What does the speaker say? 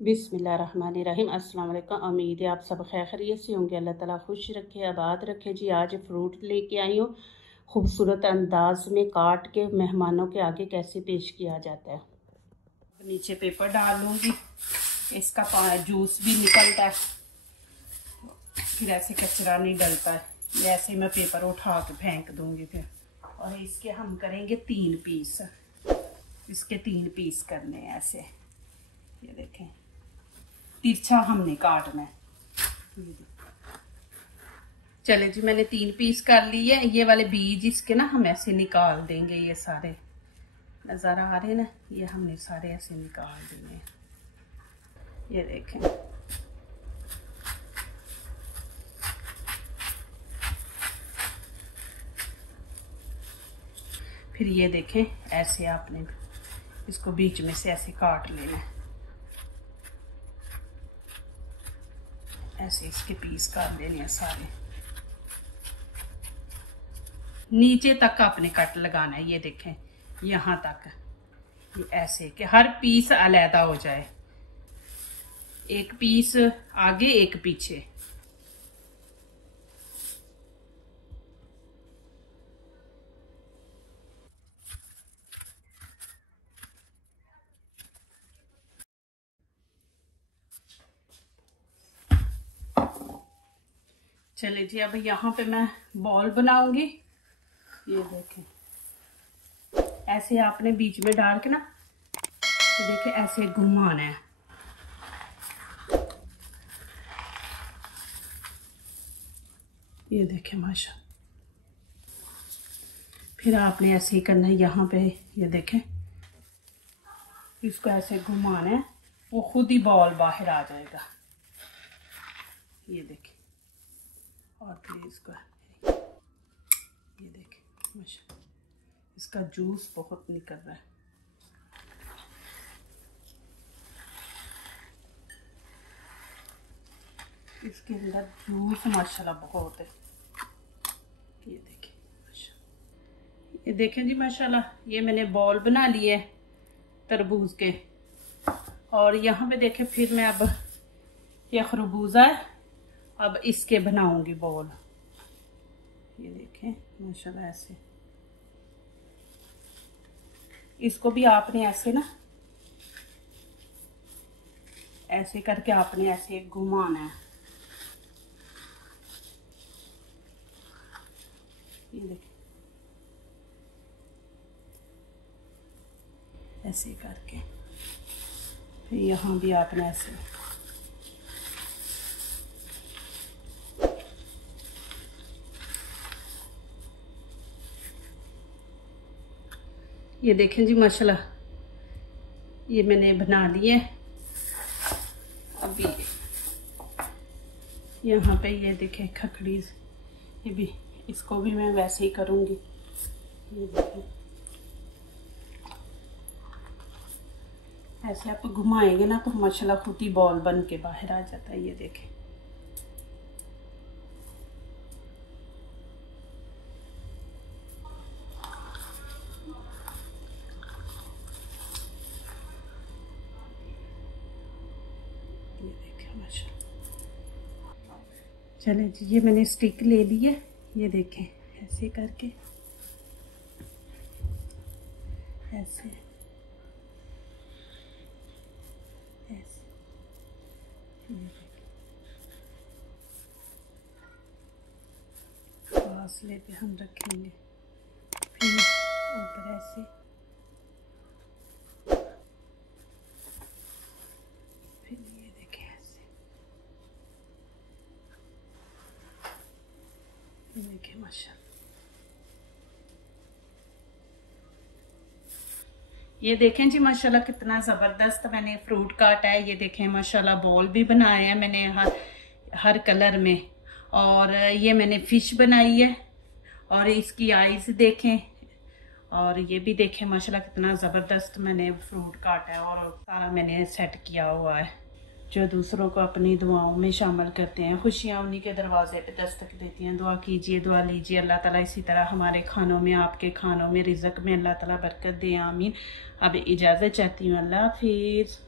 बिस्मिल्लाहिर्रहमानिर्रहीम। अस्सलाम वालेकुम। उम्मीद है आप सब खैरियत से होंगे। अल्लाह ताला खुश रखे, आबाद रखे। जी आज फ्रूट लेके आई हूँ। खूबसूरत अंदाज में काट के मेहमानों के आगे कैसे पेश किया जाता है। नीचे पेपर डाल लूँगी, इसका जूस भी निकलता है, फिर ऐसे कचरा नहीं डलता है। ऐसे मैं पेपर उठा के फेंक दूँगी फिर। और इसके हम करेंगे 3 पीस। इसके 3 पीस करने हैं ऐसे, ये देखें, तिरछा हमने काटना है। चले जी, मैंने 3 पीस कर लिए। ये वाले बीज इसके ना हम ऐसे निकाल देंगे। ये सारे नज़र आ रहे हैं ना, ये हमने सारे ऐसे निकाल देंगे। ये देखें, फिर ये देखें ऐसे आपने इसको बीच में से ऐसे काट लेना है। ऐसे इसके पीस कर देने हैं सारे। नीचे तक आपने कट लगाना है। ये देखें यहाँ तक, ये ऐसे कि हर पीस अलहदा हो जाए, एक पीस आगे एक पीछे। चलिए जी, अब यहाँ पे मैं बॉल बनाऊंगी। ये देखें, ऐसे आपने बीच में डाल के ना, तो देखिए ऐसे घुमाना है। ये देखें माशा। फिर आपने ऐसे ही करना है यहाँ पे। ये देखें, इसको ऐसे घुमाना है, वो खुद ही बॉल बाहर आ जाएगा। ये देखें, और फिर इसको ये देखें माशा, इसका जूस बहुत निकल रहा है। इसके अंदर जूस माशाल्लाह बहुत है। ये देखें माशाल्लाह, ये देखें जी माशाल्लाह, ये मैंने बॉल बना लिए तरबूज के। और यहाँ पे देखें, फिर मैं अब ये खरबूजा है, अब इसके बनाऊंगी बॉल। ये देखें माशाल्लाह, ऐसे इसको भी आपने ऐसे ना, ऐसे करके आपने ऐसे घुमाना है। ये देखें ऐसे करके, फिर यहाँ भी आपने ऐसे। ये देखें जी माशाल्लाह, ये मैंने बना लिए। अभी यहाँ पे ये देखें खखड़ी, ये भी, इसको भी मैं वैसे ही करूँगी। ये देखें ऐसे आप घुमाएंगे ना तो माशाल्लाह खुद ही बॉल बन के बाहर आ जाता है। ये देखें, ये देखें माशाल्लाह। चले जी, ये मैंने स्टिक ले ली है। ये देखें ऐसे करके, ऐसे ऐसे, ये देखें फासले पे हम रखेंगे, फिर ऊपर ऐसे, फिर ये देखें ऐसे। ये देखें माशाल्लाह, ये देखें जी माशाल्लाह कितना ज़बरदस्त मैंने फ्रूट काटा है। ये देखें माशाल्लाह, बॉल भी बनाए हैं मैंने हर कलर में। और ये मैंने फ़िश बनाई है, और इसकी आइज़ देखें, और ये भी देखें माशाल्लाह कितना ज़बरदस्त मैंने फ्रूट काटा है और सारा मैंने सेट किया हुआ है। जो दूसरों को अपनी दुआओं में शामिल करते हैं, खुशियाँ उन्हीं के दरवाजे पे दस्तक देती हैं। दुआ कीजिए, दुआ लीजिए, अल्लाह ताला इसी तरह हमारे खानों में, आपके खानों में, रिज़्क़ में अल्लाह ताला बरकत दे, आमीन। अब इजाज़त चाहती हूँ, अल्लाह हाफिज़।